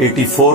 84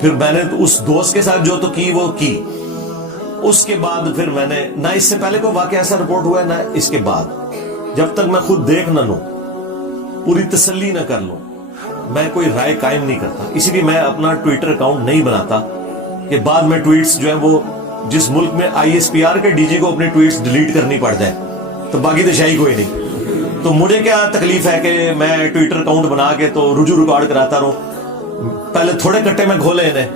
پھر میں نے تو اس دوست کے ساتھ جو تو کی وہ کی. اس کے بعد پھر میں نے نہ اس سے پہلے کوئی واقعہ ایسا رپورٹ ہوا ہے نہ اس کے بعد. جب تک میں خود دیکھ نہ لوں، پوری تسلی نہ کر لوں، میں کوئی رائے قائم نہیں کرتا. اسی لیے میں اپنا ٹویٹر اکاؤنٹ نہیں بناتا کہ بعد میں ٹویٹس جو ہیں وہ جس ملک میں ISPR کے DG کو اپنے ٹویٹس ڈیلیٹ کرنی پڑ جائے تو باقی تو شاہی کوئی نہیں. تو مجھے کیا تکلیف ہے کہ میں ٹویٹر اکاؤنٹ بنا کے تو رجوع ریکارڈ کراتا رہوں. پہلے تھوڑے کٹے میں کھولے انہیں،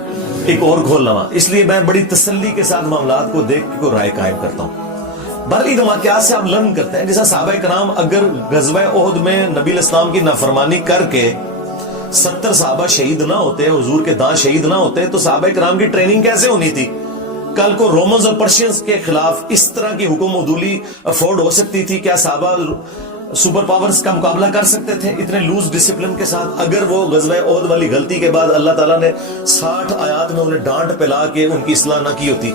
ایک اور کھول لوا. اس لیے میں بڑی تسلی کے ساتھ معاملات کو دیکھ کے کوئی رائے قائم کرتا ہوں. بہرحال واقعات سے آپ لرن کرتے ہیں. جیسا صحابہ کرام اگر غزوہ احد میں نبی علیہ السلام کی نافرمانی کر کے 70 صحابہ شہید نہ ہوتے، حضور کے داں شہید نہ ہوتے، تو صحابہ کرام کی ٹریننگ کیسے ہونی تھی؟ کل کو رومنز اور پرشینز کے خلاف اس طرح کی حکم عدولی افورڈ ہو سکتی تھی؟ کیا صحابہ سپر پاورز کا مقابلہ کر سکتے تھے اتنے لوز ڈسپلن کے ساتھ؟ اگر وہ غزوہ احد والی غلطی کے بعد اللہ تعالیٰ نے 60 آیات میں انہیں ڈانٹ پلا کے ان کی اصلاح نہ کی ہوتی.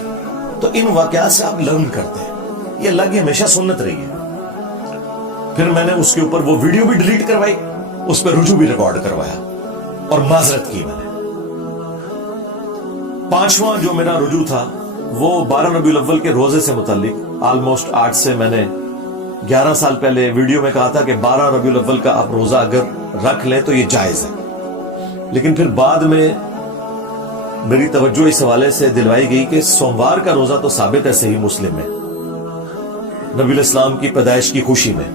تو ان واقعات سے آپ لرن کرتے ہیں. یہ اللہ کی ہمیشہ سنت رہی ہے. پھر میں نے اس کے اوپر وہ ویڈیو بھی ڈیلیٹ کروائی، اس پہ رجوع بھی ریکارڈ کروایا اور معذرت کی میں نے. 5واں جو میرا رجوع تھا وہ 12 ربیع الاول کے روزے سے متعلق. آلموسٹ آج سے میں نے 11 سال پہلے ویڈیو میں کہا تھا کہ 12 ربیع الاول کا آپ روزہ اگر رکھ لیں تو یہ جائز ہے. لیکن پھر بعد میں میری توجہ اس حوالے سے دلوائی گئی کہ سوموار کا روزہ تو ثابت ہے صحیح مسلم میں، نبی علیہ السلام کی پیدائش کی خوشی میں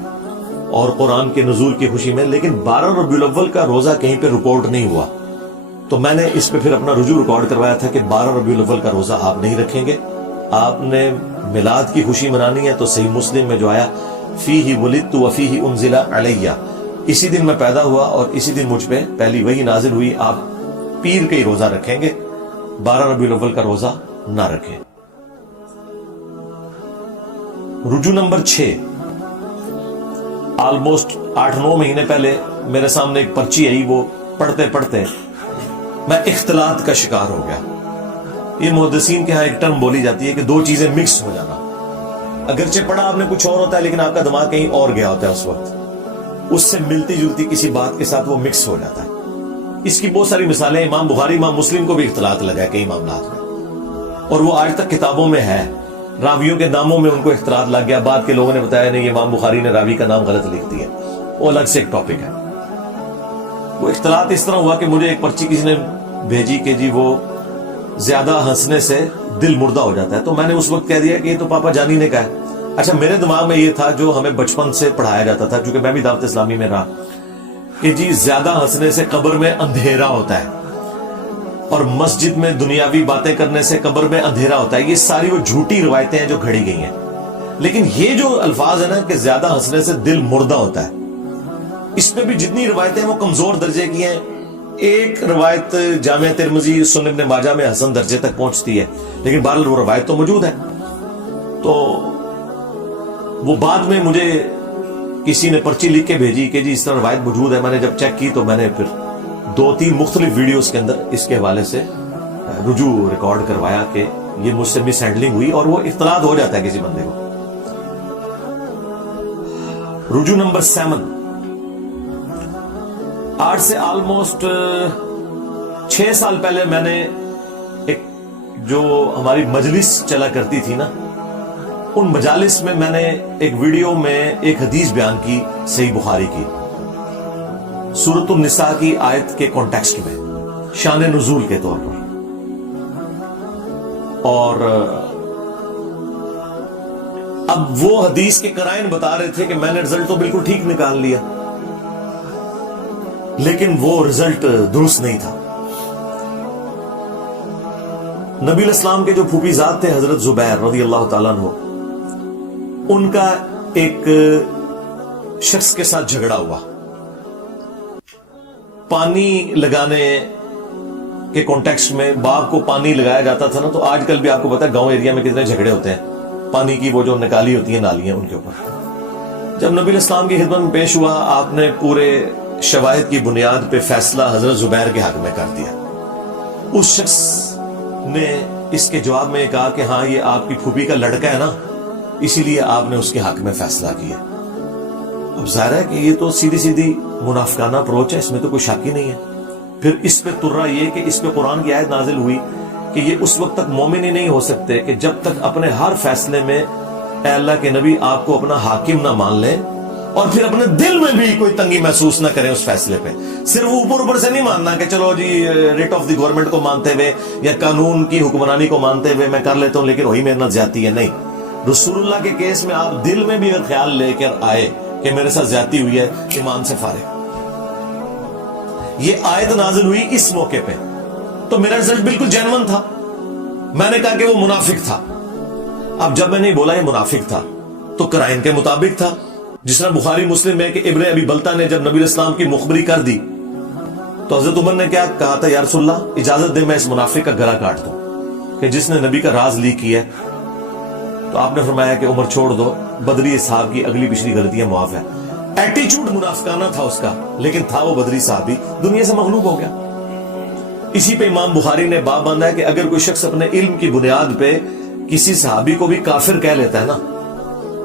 اور قرآن کے نزول کی خوشی میں، لیکن 12 ربیع الاول کا روزہ کہیں پہ رپورٹ نہیں ہوا. تو میں نے اس پہ پھر اپنا رجوع ریکارڈ کروایا تھا کہ 12 ربیع الاول کا روزہ آپ نہیں رکھیں گے. آپ نے میلاد کی خوشی منانی ہے تو صحیح مسلم میں جو آیا فیہ ولدت وفیہ انزل علیہ، اسی دن میں پیدا ہوا اور اسی دن مجھ پہ پہلی وحی نازل ہوئی، آپ پیر کا ہی روزہ رکھیں گے، 12 ربیع الاول کا روزہ نہ رکھیں. رجوع نمبر 6، آلموسٹ 8-9 مہینے پہلے میرے سامنے ایک پرچی آئی، وہ پڑھتے پڑھتے میں اختلاط کا شکار ہو گیا. یہ محدثین کے ہاں ایک ٹرم بولی جاتی ہے کہ دو چیزیں مکس ہو جانا. اگرچہ پڑھا آپ نے کچھ اور ہوتا ہے لیکن آپ کا دماغ کہیں اور گیا ہوتا ہے اس وقت، اس سے ملتی جلتی کسی بات کے ساتھ وہ مکس ہو جاتا ہے. اس کی بہت ساری مثالیں امام بخاری امام مسلم کو بھی اختلاط لگا ہے کئی معاملات میں، اور وہ آج تک کتابوں میں ہے. راویوں کے ناموں میں ان کو اختلاط لگ گیا. بعد کے لوگوں نے بتایا نہیں، امام بخاری نے راوی کا نام غلط لکھ دیا، وہ الگ سے ایک ٹاپک ہے. وہ اختلاط اس طرح ہوا کہ مجھے ایک پرچی کسی نے بھیجی کہ جی وہ زیادہ ہنسنے سے دل مردہ ہو جاتا ہے. تو میں نے اس وقت کہہ دیا کہ یہ تو پاپا جانی نے کہا ہے. اچھا، میرے دماغ میں یہ تھا جو ہمیں بچپن سے پڑھایا جاتا تھا، چونکہ میں بھی دعوت اسلامی میں رہا، کہ جی زیادہ ہنسنے سے قبر میں اندھیرا ہوتا ہے اور مسجد میں دنیاوی باتیں کرنے سے قبر میں اندھیرا ہوتا ہے. یہ ساری وہ جھوٹی روایتیں ہیں جو گھڑی گئی ہیں. لیکن یہ جو الفاظ ہے نا کہ زیادہ ہنسنے سے دل مردہ ہوتا ہے، اس میں بھی جتنی روایتیں وہ کمزور درجے کی ہیں. ایک روایت جامع ترمذی سنن ابن ماجہ میں حسن درجے تک پہنچتی ہے، لیکن بہرحال وہ روایت تو موجود ہے. تو وہ بعد میں مجھے کسی نے پرچی لکھ کے بھیجی کہ جی اس طرح روایت موجود ہے. میں نے جب چیک کی تو میں نے پھر 2-3 مختلف ویڈیوز کے اندر اس کے حوالے سے رجوع ریکارڈ کروایا کہ یہ مجھ سے مس ہینڈلنگ ہوئی، اور وہ اختلاط ہو جاتا ہے کسی بندے کو. رجوع نمبر 7، آج سے آلموسٹ 6 سال پہلے میں نے ایک جو ہماری مجلس چلا کرتی تھی نا، ان مجالس میں نے ایک ویڈیو میں ایک حدیث بیان کی صحیح بخاری کی، سورۃ النساء کی آیت کے کانٹیکسٹ میں، شان نزول کے طور پر. اور اب وہ حدیث کے قرائن بتا رہے تھے کہ میں نے رزلٹ تو بالکل ٹھیک نکال لیا، لیکن وہ رزلٹ درست نہیں تھا. نبی علیہ السلام کے جو پھوپھی زاد تھے حضرت زبیر رضی اللہ تعالیٰ عنہ، ان کا ایک شخص کے ساتھ جھگڑا ہوا. پانی لگانے کے کانٹیکسٹ میں باغ کو پانی لگایا جاتا تھا نا، تو آج کل بھی آپ کو پتا ہے گاؤں ایریا میں کتنے جھگڑے ہوتے ہیں پانی کی، وہ جو نکالی ہوتی ہیں نالیاں ان کے اوپر. جب نبی علیہ السلام کی خدمت میں پیش ہوا، آپ نے پورے شواہد کی بنیاد پہ فیصلہ حضرت زبیر کے حق میں کر دیا. اس شخص نے اس کے جواب میں کہا کہ ہاں یہ آپ کی پھوپھی کا لڑکا ہے نا، اسی لیے آپ نے اس کے حق میں فیصلہ کیا. اب ظاہر ہے کہ یہ تو سیدھی سیدھی منافقانہ اپروچ ہے، اس میں تو کوئی شک ہی نہیں ہے۔ پھر اس پہ ترا یہ کہ اس پہ قرآن کی آیت نازل ہوئی کہ یہ اس وقت تک مومن ہی نہیں ہو سکتے کہ جب تک اپنے ہر فیصلے میں اے اللہ کے نبی آپ کو اپنا حاکم نہ مان لیں، اور پھر اپنے دل میں بھی کوئی تنگی محسوس نہ کریں اس فیصلے پہ۔ صرف اوپر سے نہیں ماننا کہ چلو جی ریٹ آف دی گورنمنٹ کو مانتے ہوئے یا قانون کی حکمرانی کو مانتے ہوئے میں کر لیتا ہوں لیکن وہی میرے نہ زیادتی ہے، نہیں۔ رسول اللہ کے کیس میں آپ دل میں بھی اگر خیال لے کر آئے کہ میرے ساتھ زیادتی ہوئی ہے، ایمان سے فارغ۔ یہ آیت نازل ہوئی اس موقع پہ، تو میرا رزلٹ بالکل جینون تھا۔ میں نے کہا کہ وہ منافق تھا۔ اب جب میں نے بولا یہ منافق تھا تو قرائن کے مطابق تھا، جس طرح بخاری مسلم میں کہ ابن ابی بلتا نے جب نبی علیہ السلام کی مخبری کر دی تو حضرت عمر نے کیا کہا تھا، یا رسول اللہ اجازت دے میں اس منافق کا گلا کاٹ دوں کہ جس نے نبی کا راز لیک کیا ہے۔ تو آپ نے فرمایا کہ عمر چھوڑ دو، بدری صاحب کی اگلی پچھلی غلطیاں معاف ہے۔ ایٹیچیوڈ منافقانہ تھا اس کا، لیکن تھا وہ بدری صحابی، دنیا سے مغلوب ہو گیا۔ اسی پہ امام بخاری نے باب باندھا ہے کہ اگر کوئی شخص اپنے علم کی بنیاد پہ کسی صحابی کو بھی کافر کہہ لیتا ہے نا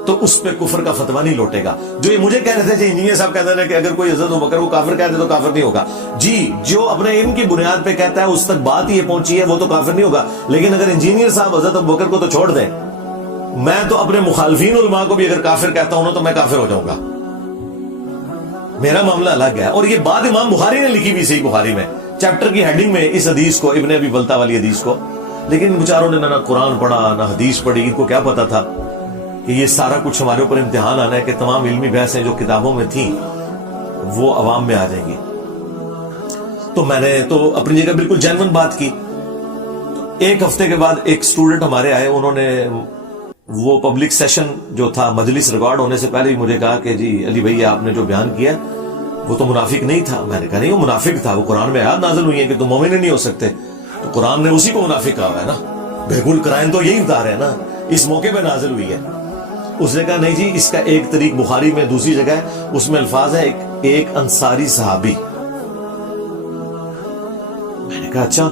تو اس پہ کفر کا فتویٰ نہیں لوٹے گا۔ جو یہ مجھے کہہ رہے تھے انجینئر صاحب کہتے ہیں کہ اگر کوئی حضرت ابوبکر کو کافر کہہ دے تو کافر نہیں ہوگا، جی جو اپنے علم کی بنیاد پہ کہتا ہے اس تک بات یہ پہنچی ہے وہ تو کافر نہیں ہوگا، لیکن اگر انجینئر صاحب حضرت ابوبکر کو تو چھوڑ دیں، میں تو اپنے مخالفین علماء کو بھی اگر کافر کہتا ہوں تو میں کافر ہو جاؤں گا، میرا معاملہ الگ ہے۔ اور یہ بات امام بخاری نے لکھی بھی صحیح بخاری میں چیپٹر کی ہیڈنگ میں اس حدیث کو، ابن ابی بلتا والی حدیث کو، لیکن بیچاروں نے نہ قرآن پڑھا نہ حدیث پڑھی، ان کو کیا پتا تھا کہ یہ سارا کچھ ہمارے اوپر امتحان آنا ہے کہ تمام علمی بحثیں جو کتابوں میں تھیں وہ عوام میں آ جائیں گی۔ تو میں نے تو اپنی جگہ بالکل جینون بات کی۔ ایک ہفتے کے بعد ایک اسٹوڈنٹ ہمارے آئے، انہوں نے وہ پبلک سیشن جو تھا مجلس ریکارڈ ہونے سے پہلے ہی مجھے کہا کہ جی علی بھائی آپ نے جو بیان کیا وہ تو منافق نہیں تھا۔ میں نے کہا نہیں وہ منافق تھا، وہ قرآن میں آیات نازل ہوئی ہے کہ تم مومن نہیں ہو سکتے، تو قرآن نے اسی کو منافق کہا ہے نا، بالکل قرآن تو یہی بتا رہے ہیں نا، اس موقع پہ نازل ہوئی ہے۔ اس نے کہا نہیں جی اس کا ایک طریق بخاری میں دوسری جگہ ہے، اس میں الفاظ ہے ایک انصاری صحابی۔ میں نے کہا اچھا۔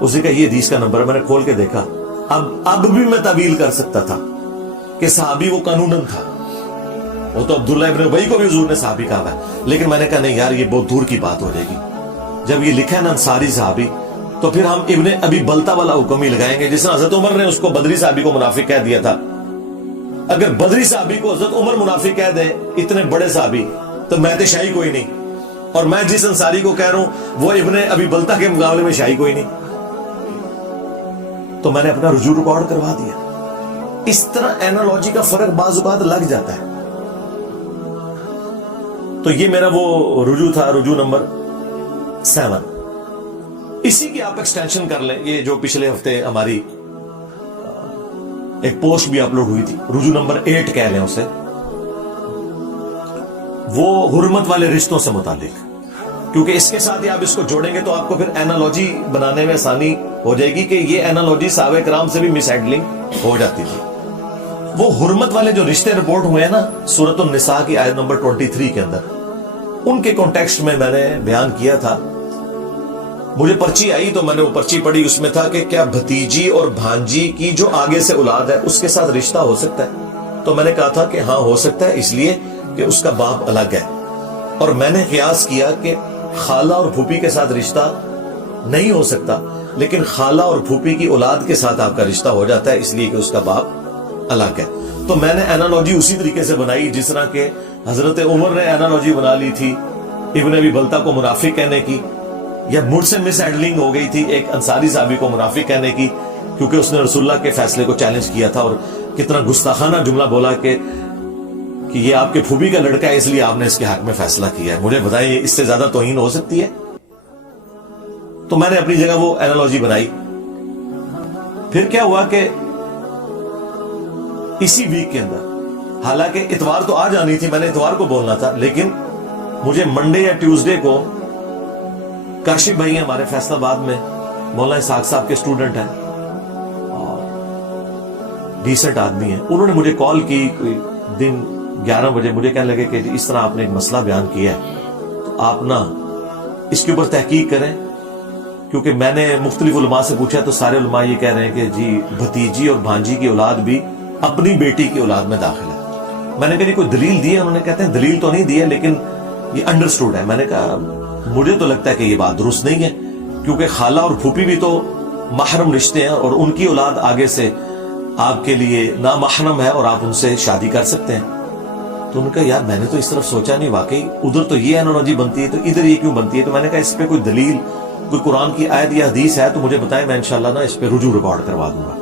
اس نے کہا یہ حدیث کا نمبر ہے، میں نے کھول کے دیکھا، اب بھی میں تعویل کر سکتا تھا کہ صحابی وہ قانوناً تھا، وہ تو عبداللہ ابن ابی کو بھی حضور نے صحابی کہا ہے، لیکن میں نے کہا نہیں یار یہ بہت دور کی بات ہو جائے گی۔ جب یہ لکھا ہے نا انصاری صحابی تو پھر ہم ابن ابی بلتا والا حکم ہی لگائیں گے، جس طرح حضرت عمر نے اس کو بدری صحابی کو منافق کہہ دیا تھا۔ اگر بدری صحابی کو حضرت عمر منافق کہہ دے، اتنے بڑے صحابی، تو میں تو شاہی کوئی نہیں، اور میں جس انصاری کو کہہ رہا ہوں وہ ابن ابی بلتا کے مقابلے میں شاہی کوئی نہیں۔ تو میں نے اپنا رجوع ریکارڈ کروا دیا۔ اس طرح اینالوجی کا فرق بعض اوقات لگ جاتا ہے۔ تو یہ میرا وہ رجوع تھا، رجوع نمبر 7۔ اسی کی آپ ایکسٹینشن کر لیں، یہ جو پچھلے ہفتے ہماری ایک پوسٹ بھی اپلوڈ ہوئی تھی، رجوع نمبر 8 کہہ لیں اسے، وہ حرمت والے رشتوں سے متعلق، کیونکہ اس کے ساتھ ہی آپ اس کو جوڑیں گے تو آپ کو پھر اینالوجی بنانے میں آسانی ہو جائے گی کہ یہ اینالوجی صحابہ کرام سے بھی مس ہینڈلنگ ہو جاتی تھی۔ وہ حرمت والے جو رشتے رپورٹ ہوئے ہیں نا سورۃ النساء کی آیت نمبر 23 کے اندر، ان کے کانٹیکسٹ میں میں نے بیان کیا تھا۔ مجھے پرچی آئی تو میں نے وہ پرچی پڑھی، اس میں تھا کہ کیا بھتیجی اور بھانجی کی جو آگے سے اولاد ہے اس کے ساتھ رشتہ ہو سکتا ہے؟ تو میں نے کہا تھا کہ ہاں ہو سکتا ہے، اس لیے کہ اس کا باپ الگ ہے، اور میں نے قیاس کیا کہ خالہ اور پھوپھی کے ساتھ رشتہ نہیں ہو سکتا، لیکن خالہ اور پھوپھی کی اولاد کے ساتھ آپ کا رشتہ ہو جاتا ہے، اس لیے کہ اس کا باپ الگ ہے۔ تو میں نے اینالوجی اسی طریقے سے بنائی جس طرح کہ حضرت عمر نے اینالوجی بنا لی تھی ابن ابی بلتا کو منافق کہنے کی، یا مجھ سے مس ہینڈلنگ ہو گئی تھی ایک انصاری صحابی کو منافق کہنے کی، کیونکہ اس نے رسول اللہ کے فیصلے کو چیلنج کیا تھا، اور کتنا گستاخانہ جملہ بولا کہ یہ آپ کے پھوپھی کا لڑکا ہے اس لیے آپ نے اس کے حق میں فیصلہ کیا ہے۔ مجھے بتائیں اس سے زیادہ توہین ہو سکتی ہے؟ تو میں نے اپنی جگہ وہ اینالوجی بنائی۔ پھر کیا ہوا کہ اسی ویک کے اندر، حالانکہ اتوار تو آ جانی تھی، میں نے اتوار کو بولنا تھا، لیکن مجھے منڈے یا ٹیوزڈے کو کاشف بھائی ہیں ہمارے فیصل آباد میں، مولانا اسحاق صاحب کے اسٹوڈنٹ ہیں اور ڈیسنٹ آدمی ہیں، انہوں نے مجھے کال کی کوئی دن 11 بجے، مجھے کہنے لگے کہ اس طرح آپ نے ایک مسئلہ بیان کیا ہے تو آپ نا اس کے اوپر تحقیق کریں، کیونکہ میں نے مختلف علماء سے پوچھا تو سارے علماء یہ کہہ رہے ہیں کہ جی بھتیجی اور بھانجی کی اولاد بھی اپنی بیٹی کی اولاد میں داخل ہے، میں نے کہا کوئی دلیل دی ہے؟ انہوں نے کہتے ہیں دلیل تو نہیں دی ہے لیکن یہ انڈرسٹوڈ ہے. میں نے کہا مجھے تو لگتا ہے کہ یہ بات درست نہیں ہے, کیونکہ خالہ اور پھوپھی بھی تو محرم رشتے ہیں اور ان کی اولاد آگے سے آپ کے لیے نامحرم ہے اور آپ ان سے شادی کر سکتے ہیں. تو انہوں نے کہا یار میں نے تو اس طرف سوچا نہیں, واقعی ادھر تو یہ انالوجی بنتی ہے تو ادھر یہ کیوں بنتی ہے؟ تو میں نے کہا اس پہ کوئی دلیل, کوئی قرآن کی آیت یا حدیث ہے تو مجھے بتائیں, میں انشاءاللہ نا اس پہ رجوع ریکارڈ کروا دوں گا.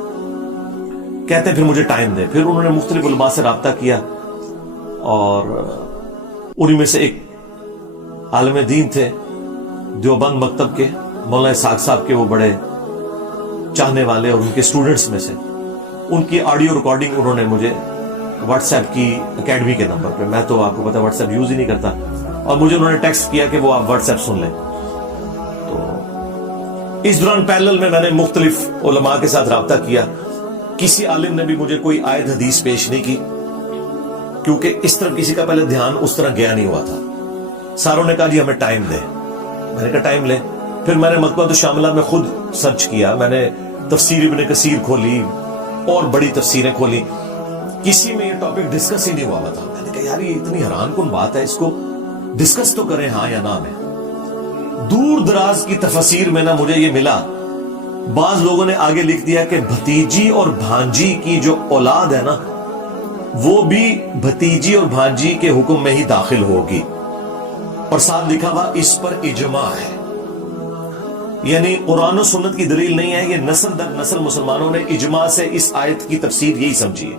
کہتے ہیں پھر مجھے ٹائم دے. پھر انہوں نے مختلف علماء سے رابطہ کیا اور انہی میں سے ایک عالم دین تھے دیوبند مکتب کے, مولانا اسحاق صاحب کے وہ بڑے چاہنے والے اور ان کے اسٹوڈنٹس میں سے. ان کی آڈیو ریکارڈنگ انہوں نے مجھے واٹس ایپ کی اکیڈمی کے نمبر پہ, میں تو آپ کو پتا واٹس ایپ یوز ہی نہیں کرتا, اور مجھے انہوں نے ٹیکسٹ کیا کہ وہ آپ واٹس ایپ سن لیں. تو اس دوران پیرلل میں نے مختلف علماء کے ساتھ رابطہ کیا. کسی عالم نے بھی مجھے کوئی آیت حدیث پیش نہیں کی, کیونکہ اس طرح کسی کا پہلے دھیان اس طرح گیا نہیں ہوا تھا. ساروں نے کہا جی ہمیں ٹائم دے. میں نے کہا ٹائم لے. پھر میں نے مطبعۃ الشاملہ میں خود سرچ کیا, میں نے تفسیر ابن کثیر کھولی اور بڑی تفسیریں کھولی, کسی میں یہ ٹاپک ڈسکس ہی نہیں ہوا تھا. میں نے کہا یار یہ اتنی حیران کن بات ہے, اس کو ڈسکس تو کریں ہاں یا نہ میں. دور دراز کی تفسیر میں نہ مجھے یہ ملا. بعض لوگوں نے آگے لکھ دیا کہ بھتیجی اور بھانجی کی جو اولاد ہے نا وہ بھی بھتیجی اور بھانجی کے حکم میں ہی داخل ہوگی, اور ساتھ لکھا ہوا اس پر اجماع ہے. یعنی قرآن و سنت کی دلیل نہیں ہے, یہ نسل در نسل مسلمانوں نے اجماع سے اس آیت کی تفسیر یہی سمجھی ہے.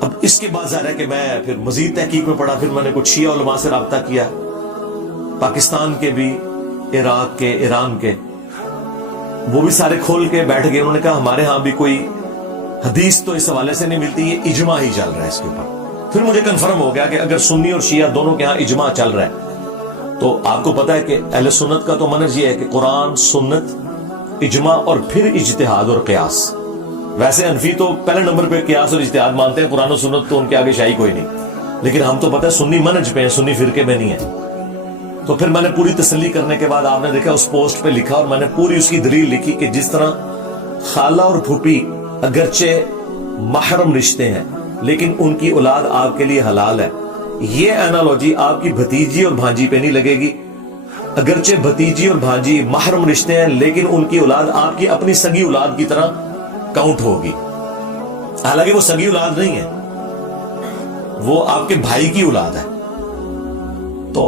اب اس کے بعد ظاہر ہے کہ میں پھر مزید تحقیق میں پڑا. پھر میں نے کچھ شیعہ علماء سے رابطہ کیا, پاکستان کے بھی, عراق کے, ایران کے. وہ بھی سارے کھول کے بیٹھ گئے. انہوں نے کہا ہمارے ہاں بھی کوئی حدیث تو اس حوالے سے نہیں ملتی, یہ اجماع ہی چل رہا ہے اس کے اوپر. پھر مجھے کنفرم ہو گیا کہ اگر سنی اور شیعہ دونوں کے ہاں اجماع چل رہا ہے تو آپ کو پتا ہے کہ اہل سنت کا تو منہج یہ ہے کہ قرآن, سنت, اجماع اور پھر اجتہاد اور قیاس. ویسے حنفی تو پہلے نمبر پہ قیاس اور اجتہاد مانتے ہیں, قرآن و سنت تو ان کے آگے شاہی کوئی نہیں. لیکن ہم تو پتہ ہے سنی منہج پہ ہیں, سنی فرقے میں نہیں ہے. تو پھر میں نے پوری تسلی کرنے کے بعد آپ نے دیکھا اس پوسٹ پہ لکھا, اور میں نے پوری اس کی دلیل لکھی کہ جس طرح خالہ اور پھوپھی اگرچہ محرم رشتے ہیں لیکن ان کی اولاد آپ کے لیے حلال ہے, یہ انالوجی آپ کی بھتیجی اور بھانجی پہ نہیں لگے گی. اگرچہ بھتیجی اور بھانجی محرم رشتے ہیں لیکن ان کی اولاد آپ کی اپنی سگی اولاد کی طرح کاؤنٹ ہوگی. حالانکہ وہ سگی اولاد نہیں ہے, وہ آپ کے بھائی کی اولاد ہے. تو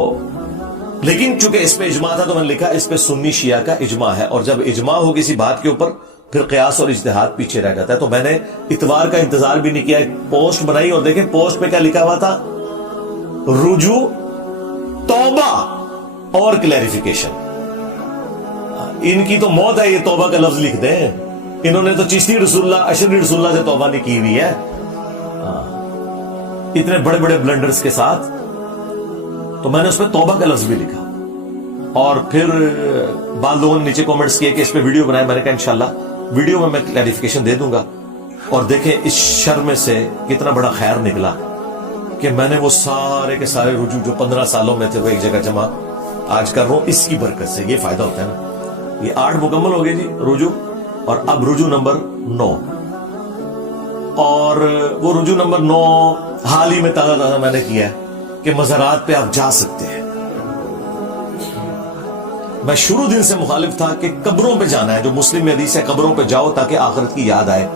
لیکن چونکہ اس پہ اجماع تھا تو میں نے لکھا اس پہ سنی شیعہ کا اجماع ہے, اور جب اجماع ہو کسی بات کے اوپر پھر قیاس اور اجتہاد پیچھے رہ جاتا ہے. تو میں نے اتوار کا انتظار بھی نہیں کیا, ایک پوسٹ بنائی اور دیکھیں پوسٹ پہ کیا لکھا ہوا تھا, رجوع, توبہ اور کلیریفیکیشن. ان کی تو موت ہے یہ توبہ کا لفظ لکھ دیں. انہوں نے تو چشتی رسول اللہ, اشری رسول اللہ سے توبہ نہیں کی ہوئی ہے اتنے بڑے بڑے بلنڈرز کے ساتھ. تو میں نے اس پہ توبہ کا لفظ بھی لکھا, اور پھر بعض لوگوں نے نیچے کومنٹس کیے کہ اس پہ ویڈیو بنائے. میں نے کہا انشاءاللہ ویڈیو میں کلیریفیکیشن دے دوں گا. اور دیکھیں اس شر میں سے کتنا بڑا خیر نکلا کہ میں نے وہ سارے کے سارے رجوع جو 15 سالوں میں تھے وہ ایک جگہ جمع آج کر رہا ہوں. اس کی برکت سے یہ فائدہ ہوتا ہے نا. یہ 8 مکمل ہو گئے جی رجوع, اور اب رجوع نمبر 9, اور وہ رجوع نمبر 9 حال ہی میں تازہ میں نے کیا ہے کہ مزارات پہ آپ جا سکتے ہیں. میں شروع دن سے مخالف تھا کہ قبروں پہ جانا ہے, جو مسلم میں حدیث ہے قبروں پہ جاؤ تاکہ آخرت کی یاد آئے.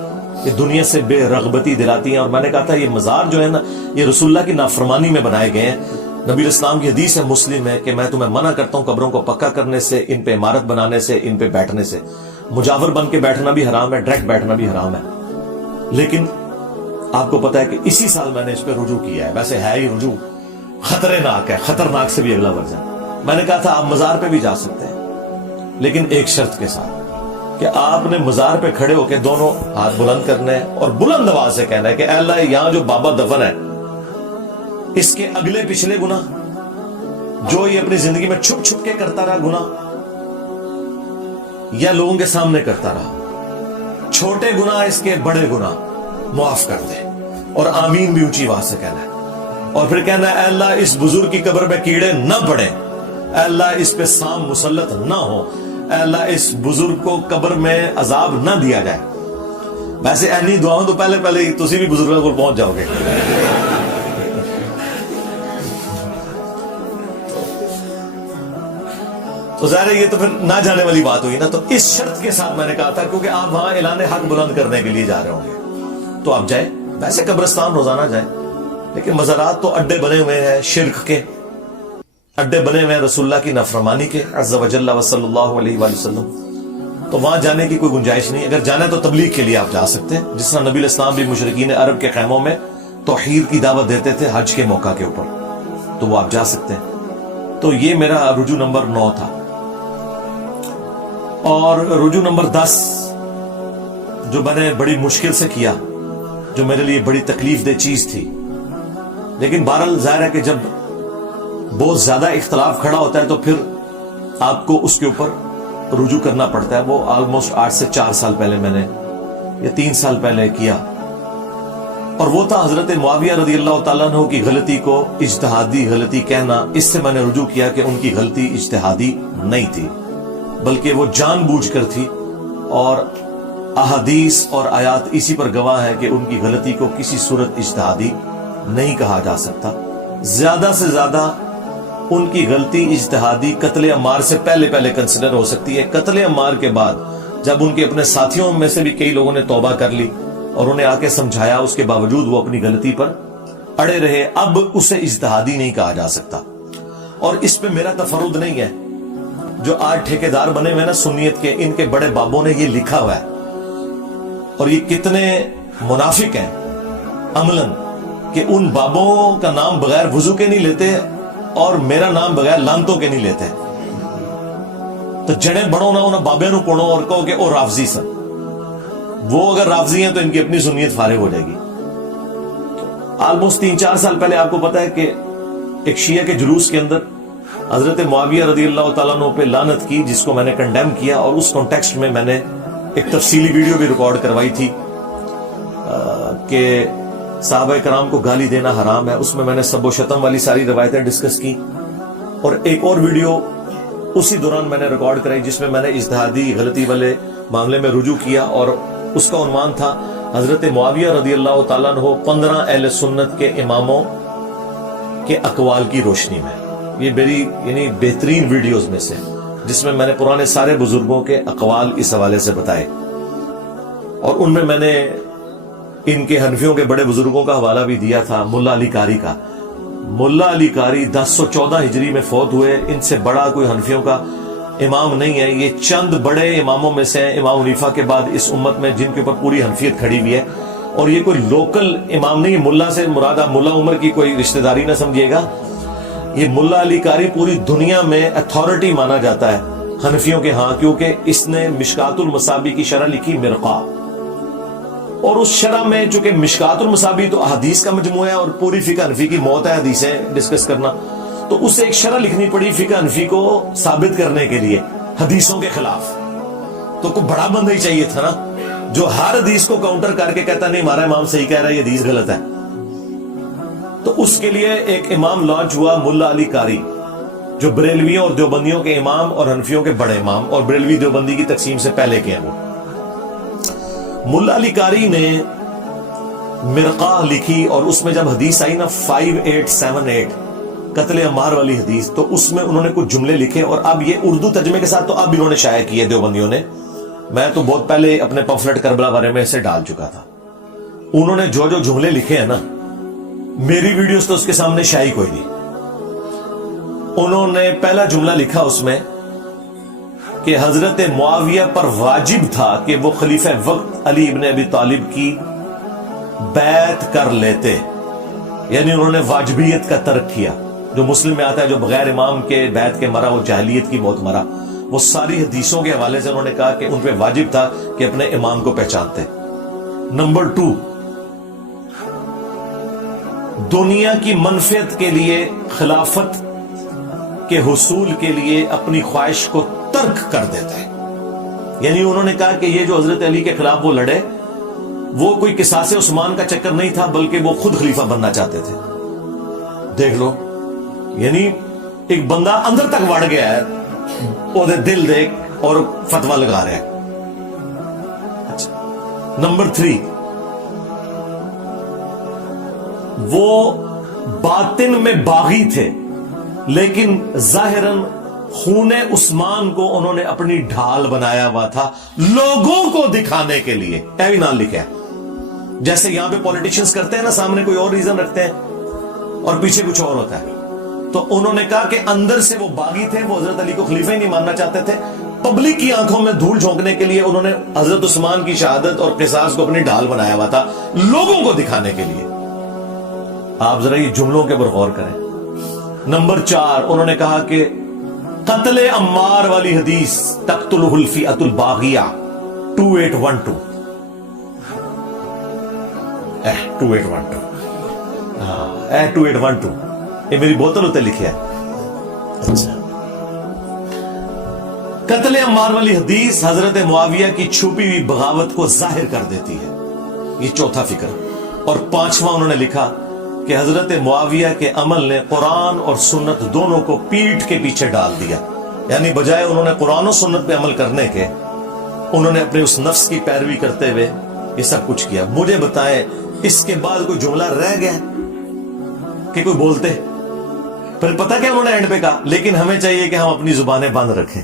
یہ دنیا سے بے رغبتی دلاتی ہیں. اور میں نے کہا تھا یہ مزار جو ہے نا یہ رسول اللہ کی نافرمانی میں بنائے گئے ہیں. نبی اسلام کی حدیث ہے مسلم ہے کہ میں تمہیں منع کرتا ہوں قبروں کو پکا کرنے سے, ان پہ عمارت بنانے سے, ان پہ بیٹھنے سے. مجاور بن کے بیٹھنا بھی حرام ہے, ڈائریکٹ بیٹھنا بھی حرام ہے. لیکن آپ کو پتا ہے کہ اسی سال میں نے اس پہ رجوع کیا ہے. ویسے ہے ہی رجوع خطرناک ہے, خطرناک سے بھی اگلا ورژن. میں نے کہا تھا آپ مزار پہ بھی جا سکتے ہیں لیکن ایک شرط کے ساتھ کہ آپ نے مزار پہ کھڑے ہو کے دونوں ہاتھ بلند کرنے ہیں اور بلند آواز سے کہنا ہے کہ اے اللہ یہاں جو بابا دفن ہے اس کے اگلے پچھلے گناہ جو یہ اپنی زندگی میں چھپ چھپ کے کرتا رہا گناہ یا لوگوں کے سامنے کرتا رہا, چھوٹے گناہ اس کے بڑے گناہ معاف کر دے. اور آمین بھی اونچی آواز سے کہنا ہے. اور پھر کہنا ہے اے اللہ اس بزرگ کی قبر میں کیڑے نہ پڑیں, اے اللہ اس پہ سام مسلط نہ ہو, اے اللہ اس بزرگ کو قبر میں عذاب نہ دیا جائے. ویسے اینی دعاؤں تو پہلے پہلے ہی تسی بھی بزرگوں کو پہنچ جاؤ گے. تو ظاہر ہے یہ تو پھر نہ جانے والی بات ہوئی نا. تو اس شرط کے ساتھ میں نے کہا تھا کیونکہ آپ وہاں اعلان حق بلند کرنے کے لیے جا رہے ہوں گے تو آپ جائیں. ویسے قبرستان روزانہ جائیں, لیکن مزارات تو اڈے بنے ہوئے ہیں شرک کے, اڈے بنے ہوئے ہیں رسول اللہ کی نافرمانی کے عز و جل و صلی اللہ علیہ وآلہ وسلم. تو وہاں جانے کی کوئی گنجائش نہیں. اگر جانا ہے تو تبلیغ کے لیے آپ جا سکتے ہیں, جس طرح نبی علیہ السلام بھی مشرکین عرب کے خیموں میں توحید کی دعوت دیتے تھے حج کے موقع کے اوپر, تو وہ آپ جا سکتے ہیں. تو یہ میرا رجوع نمبر 9 تھا. اور رجوع نمبر 10 جو میں نے بڑی مشکل سے کیا, جو میرے لیے بڑی تکلیف دہ چیز تھی, لیکن بہرحال ظاہر ہے کہ جب بہت زیادہ اختلاف کھڑا ہوتا ہے تو پھر آپ کو اس کے اوپر رجوع کرنا پڑتا ہے. وہ آلموسٹ 8 سے 4 سال پہلے میں نے یا 3 سال پہلے کیا, اور وہ تھا حضرت معاویہ رضی اللہ تعالیٰ عنہ کی غلطی کو اجتہادی غلطی کہنا. اس سے میں نے رجوع کیا کہ ان کی غلطی اجتہادی نہیں تھی بلکہ وہ جان بوجھ کر تھی, اور احادیث اور آیات اسی پر گواہ ہے کہ ان کی غلطی کو کسی صورت اجتہادی نہیں کہا جا سکتا. زیادہ سے زیادہ ان کی غلطی اجتہادی قتل عمار سے پہلے کنسیڈر ہو سکتی ہے. قتل عمار کے بعد جب ان کے اپنے ساتھیوں میں سے بھی کئی لوگوں نے توبہ کر لی اور انہیں آ کے سمجھایا, اس کے باوجود وہ اپنی غلطی پر اڑے رہے, اب اسے اجتہادی نہیں کہا جا سکتا. اور اس پہ میرا تفرد نہیں ہے. جو آج ٹھیکیدار بنے ہوئے نا سنیت کے, ان کے بڑے بابوں نے یہ لکھا ہوا ہے, اور یہ کتنے منافق ہیں عملاً کہ ان بابوں کا نام بغیر وضو کے نہیں لیتے اور میرا نام بغیر لانتوں کے نہیں لیتے. تو جڑے بڑھو نہ انہیں بابے نو پڑھو اور کہو کہ او رافضی سن. وہ اگر رافضی ہیں تو ان کی اپنی سنیت فارغ ہو جائے گی. آلموسٹ 3-4 سال پہلے آپ کو پتا ہے کہ ایک شیعہ کے جلوس کے اندر حضرت معاویہ رضی اللہ تعالیٰ عنہ پہ لعنت کی, جس کو میں نے کنڈیم کیا, اور اس کانٹیکسٹ میں میں نے ایک تفصیلی ویڈیو بھی ریکارڈ کروائی تھی کہ صحابہ کرام کو گالی دینا حرام ہے. اس میں میں نے سب و شتم والی ساری روایتیں ڈسکس کی, اور ایک اور ویڈیو اسی دوران میں نے ریکارڈ کرائی جس میں میں نے اجتہادی غلطی والے معاملے میں رجوع کیا, اور اس کا عنوان تھا حضرت معاویہ رضی اللہ تعالیٰ عنہ 15 اہل سنت کے اماموں کے اقوال کی روشنی میں. یہ میری یعنی بہترین ویڈیوز میں سے, جس میں نے پرانے سارے بزرگوں کے اقوال اس حوالے سے بتائے, اور ان میں نے ان کے حنفیوں کے بڑے بزرگوں کا حوالہ بھی دیا تھا, ملا علی قاری کا. ملا علی قاری 1014 ہجری میں فوت ہوئے. ان سے بڑا کوئی حنفیوں کا امام نہیں ہے. یہ چند بڑے اماموں میں سے ہیں امام حنیفہ کے بعد اس امت میں جن کے اوپر پوری حنفیت کھڑی ہوئی ہے, اور یہ کوئی لوکل امام نہیں. ملا سے مراد ملا عمر کی کوئی رشتہ داری نہ سمجھیے گا. یہ ملا علی قاری پوری دنیا میں اتھارٹی مانا جاتا ہے حنفیوں کے ہاں, کیونکہ اس نے مشکات المصابیح کی شرح لکھی مرقہ, اور اس شرح میں چونکہ مشکات المصابیح تو احادیث کا مجموعہ ہے اور پوری فقہ حنفی کی موت ہے حدیثیں ڈسکس کرنا, تو اسے ایک شرح لکھنی پڑی فقہ حنفی کو ثابت کرنے کے لیے حدیثوں کے خلاف. تو کوئی بڑا بندہ ہی چاہیے تھا نا جو ہر حدیث کو کاؤنٹر کر کے کہتا نہیں ہمارا امام صحیح کہہ رہا ہے, یہ حدیث غلط ہے. تو اس کے لیے ایک امام لانچ ہوا ملا علی قاری, جو بریلویوں اور دیوبندیوں کے امام اور حنفیوں کے بڑے امام, اور بریلوی دیوبندی کی تقسیم سے پہلے کے ہیں. وہ ملا علی قاری نے مرقہ لکھی, اور اس میں جب حدیث آئی نا 5878 قتل عمار والی حدیث, تو اس میں انہوں نے کچھ جملے لکھے, اور اب یہ اردو ترجمے کے ساتھ تو اب انہوں نے شائع کیے دیوبندیوں نے. میں تو بہت پہلے اپنے پمفلٹ کربلا بارے میں اسے ڈال چکا تھا. انہوں نے جو جملے لکھے ہیں نا, میری ویڈیوز تو اس کے سامنے شائع کوئی نہیں. انہوں نے پہلا جملہ لکھا اس میں کہ حضرت معاویہ پر واجب تھا کہ وہ خلیفہ وقت علی ابن ابی طالب کی بیعت کر لیتے. یعنی انہوں نے واجبیت کا ترک کیا. جو مسلم میں آتا ہے جو بغیر امام کے بیعت کے مرا وہ جاہلیت کی موت مرا. وہ ساری حدیثوں کے حوالے سے انہوں نے کہا کہ ان پہ واجب تھا کہ اپنے امام کو پہچانتے. نمبر 2, دنیا کی منفعت کے لیے خلافت کے حصول کے لیے اپنی خواہش کو ترک کر دیتے. یعنی انہوں نے کہا کہ یہ جو حضرت علی کے خلاف وہ لڑے وہ کوئی قصاص عثمان کا چکر نہیں تھا, بلکہ وہ خود خلیفہ بننا چاہتے تھے. دیکھ لو, یعنی ایک بندہ اندر تک بڑھ گیا ہے, وہ دل دیکھ اور فتویٰ لگا رہے ہیں. اچھا, نمبر 3، وہ باطن میں باغی تھے لیکن ظاہراً خون عثمان کو انہوں نے اپنی ڈھال بنایا ہوا تھا لوگوں کو دکھانے کے لیے. اے بھی نام لکھا ہے جیسے یہاں پہ پولیٹیشنز کرتے ہیں نا، سامنے کوئی اور ریزن رکھتے ہیں اور پیچھے کچھ اور ہوتا ہے. تو انہوں نے کہا کہ اندر سے وہ باغی تھے، وہ حضرت علی کو خلیفہ ہی نہیں ماننا چاہتے تھے. پبلک کی آنکھوں میں دھول جھونکنے کے لیے انہوں نے حضرت عثمان کی شہادت اور قصاص کو اپنی ڈھال بنایا ہوا تھا لوگوں کو دکھانے کے لیے. آپ ذرا یہ جملوں کے اوپر غور کریں. نمبر 4، انہوں نے کہا کہ قتل عمار والی حدیث تقتلہ الفئۃ الباغیہ 2812 2812 یہ میری بوتل ہوتے لکھے ہے. اچھا، قتل عمار والی حدیث حضرت معاویہ کی چھپی ہوئی بغاوت کو ظاہر کر دیتی ہے. یہ چوتھا فکر. اور 5واں انہوں نے لکھا کہ حضرت معاویہ کے عمل نے قرآن اور سنت دونوں کو پیٹھ کے پیچھے ڈال دیا. یعنی بجائے انہوں نے قرآن و سنت پہ عمل کرنے کے، انہوں نے اپنے اس نفس کی پیروی کرتے ہوئے یہ سب کچھ کیا. مجھے بتائیں اس کے بعد کوئی جملہ رہ گیا کہ کوئی بولتے؟ پھر پتہ کیا انہوں نے اینڈ پہ کہا، لیکن ہمیں چاہیے کہ ہم اپنی زبانیں بند رکھیں.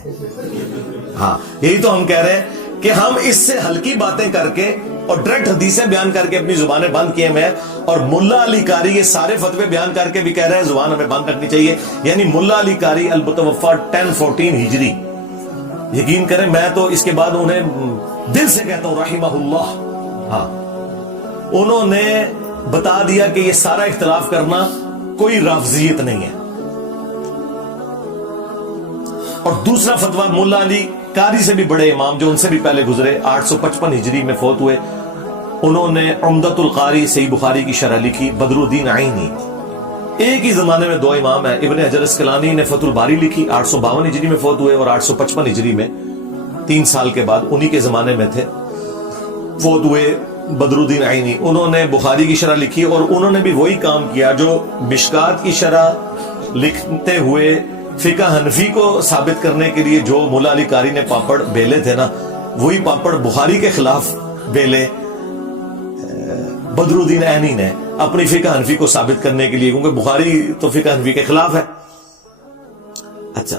ہاں، یہی تو ہم کہہ رہے ہیں کہ ہم اس سے ہلکی باتیں کر کے اور ڈائریکٹ حدیثیں بیان کر کے اپنی زبانیں بند کیے ہوئے ہیں. اور ملا علی قاری یہ سارے فتوے بیان کر کے بھی کہہ رہے ہیں زبان ہمیں بند رکھنی چاہیے. یعنی ملا علی قاری المتوفا 1014 ہجری، یقین کریں میں تو اس کے بعد انہیں دل سے کہتا ہوں رحمہ اللہ. ہاں، انہوں نے بتا دیا کہ یہ سارا اختلاف کرنا کوئی رافضیت نہیں ہے. اور دوسرا فتویٰ ملا علی قاری سے بھی بڑے امام جو ان سے بھی پہلے گزرے 855 ہجری میں فوت ہوئے، انہوں نے عمدۃ القاری صحیح بخاری کی شرح لکھی. بدر الدین عینی، ایک ہی زمانے میں دو امام ہیں. ابن حجر اسقلانی نے فتح الباری لکھی، 852 ہجری میں فوت ہوئے، اور 855 ہجری میں 3 سال کے بعد انہی کے زمانے میں تھے فوت ہوئے بدر الدین عینی. انہوں نے بخاری کی شرح لکھی اور انہوں نے بھی وہی کام کیا جو مشکات کی شرح لکھتے ہوئے فقہ حنفی کو ثابت کرنے کے لیے جو مولا علی قاری نے پاپڑ بیلے تھے نا، وہی پاپڑ بخاری کے خلاف بیلے بدر الدین عینی نے اپنی فقہ حنفی کو ثابت کرنے کے لیے، کیونکہ بخاری تو فقہ حنفی کے خلاف ہے. اچھا،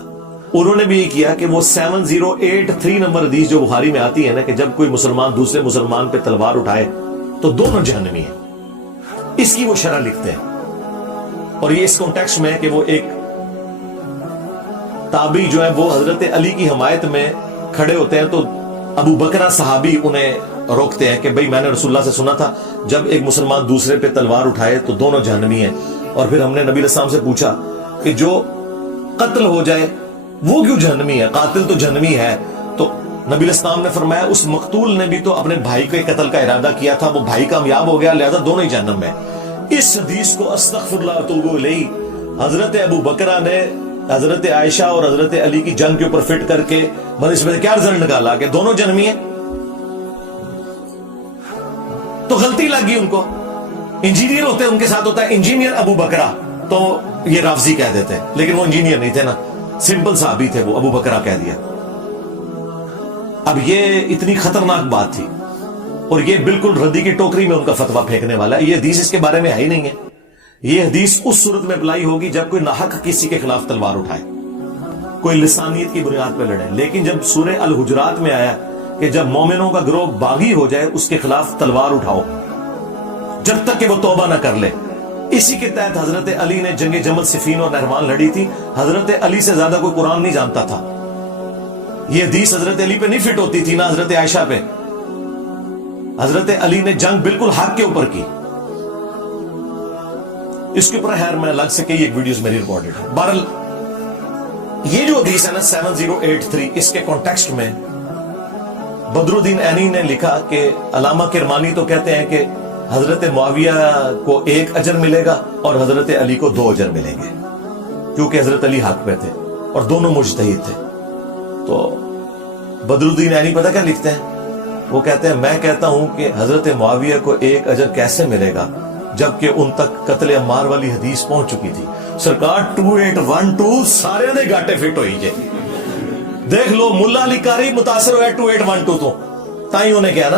انہوں نے بھی یہ کیا کہ وہ 7083 نمبر حدیث جو بخاری میں آتی ہے نا کہ جب کوئی مسلمان دوسرے مسلمان پہ تلوار اٹھائے تو دونوں جہنمی ہیں، اس کی وہ شرح لکھتے ہیں. اور یہ اس کانٹیکسٹ میں ہے کہ وہ ایک تابعی جو ہے وہ حضرت علی کی حمایت میں کھڑے ہوتے ہیں تو ابو بکرہ صحابی انہیں روکتے ہیں کہ بھئی میں نے رسول اللہ سے سنا تھا جب ایک مسلمان دوسرے پہ تلوار اٹھائے تو دونوں جہنمی ہیں. اور پھر ہم نے نبی علیہ السلام سے پوچھا کہ جو قتل ہو جائے وہ کیوں جہنمی ہے، قاتل تو جہنمی ہے. تو نبی علیہ السلام نے فرمایا اس مقتول نے بھی تو اپنے بھائی کے قتل کا ارادہ کیا تھا، وہ بھائی کامیاب ہو گیا، لہذا دونوں ہی جہنم میں. اس حدیث کو استغفر اللہ واتوب الیہ حضرت ابو بکرہ نے حضرت عائشہ اور حضرت علی کی جنگ کے اوپر فٹ کر کے اس میں کیا رزلٹ نکالا کہ دونوں جہنمی ہیں. تو غلطی لگ گئی ان کو. انجینئر ہوتے ان کے ساتھ ہوتا ہے انجینئر ابو بکرہ، تو یہ رافضی کہہ دیتے ہیں، لیکن وہ انجینئر نہیں تھے نا، سمپل صحابی تھے، وہ ابو بکرہ کہہ دیا. اب یہ اتنی خطرناک بات تھی اور یہ بالکل ردی کی ٹوکری میں ان کا فتویٰ پھینکنے والا ہے. یہ حدیث اس کے بارے میں ہے ہی نہیں ہے. یہ حدیث اس صورت میں اپلائی ہوگی جب کوئی ناحق کسی کے خلاف تلوار اٹھائے، کوئی لسانیت کی بنیاد پہ لڑے. لیکن جب سورہ الحجرات میں آیا کہ جب مومنوں کا گروہ باغی ہو جائے اس کے خلاف تلوار اٹھاؤ جب تک کہ وہ توبہ نہ کر لے. اسی کے تحت حضرت علی نے جنگ جمل صفین اور نہروان لڑی تھی. حضرت علی سے زیادہ کوئی قرآن نہیں جانتا تھا. یہ حدیث حضرت علی پہ نہیں فٹ ہوتی تھی، نہ حضرت عائشہ پہ. حضرت علی نے جنگ بالکل حق کے اوپر کی. اس کے اوپر خیر میں الگ سے کئی ایک ویڈیوز میری ریکارڈڈ ہے. بہرحال یہ جو حدیث ہے نا 7083، اس کے کانٹیکسٹ میں بدر الدین عینی نے لکھا کہ علامہ کرمانی تو کہتے ہیں کہ حضرت معاویہ کو 1 اجر ملے گا اور حضرت علی کو 2 اجر ملیں گے، کیونکہ حضرت علی حق پہ تھے اور دونوں مجتہد تھے. تو بدر الدین عینی پتہ کیا لکھتے ہیں؟ وہ کہتے ہیں میں کہتا ہوں کہ حضرت معاویہ کو 1 اجر کیسے ملے گا جبکہ ان تک قتل عمار والی حدیث پہنچ چکی تھی. سرکار 2812 سارے نے گاٹے فٹ ہوئی جے. دیکھ لو ملا علی قاری متاثر ہوا 2812 تو تائیں انہیں کیا نا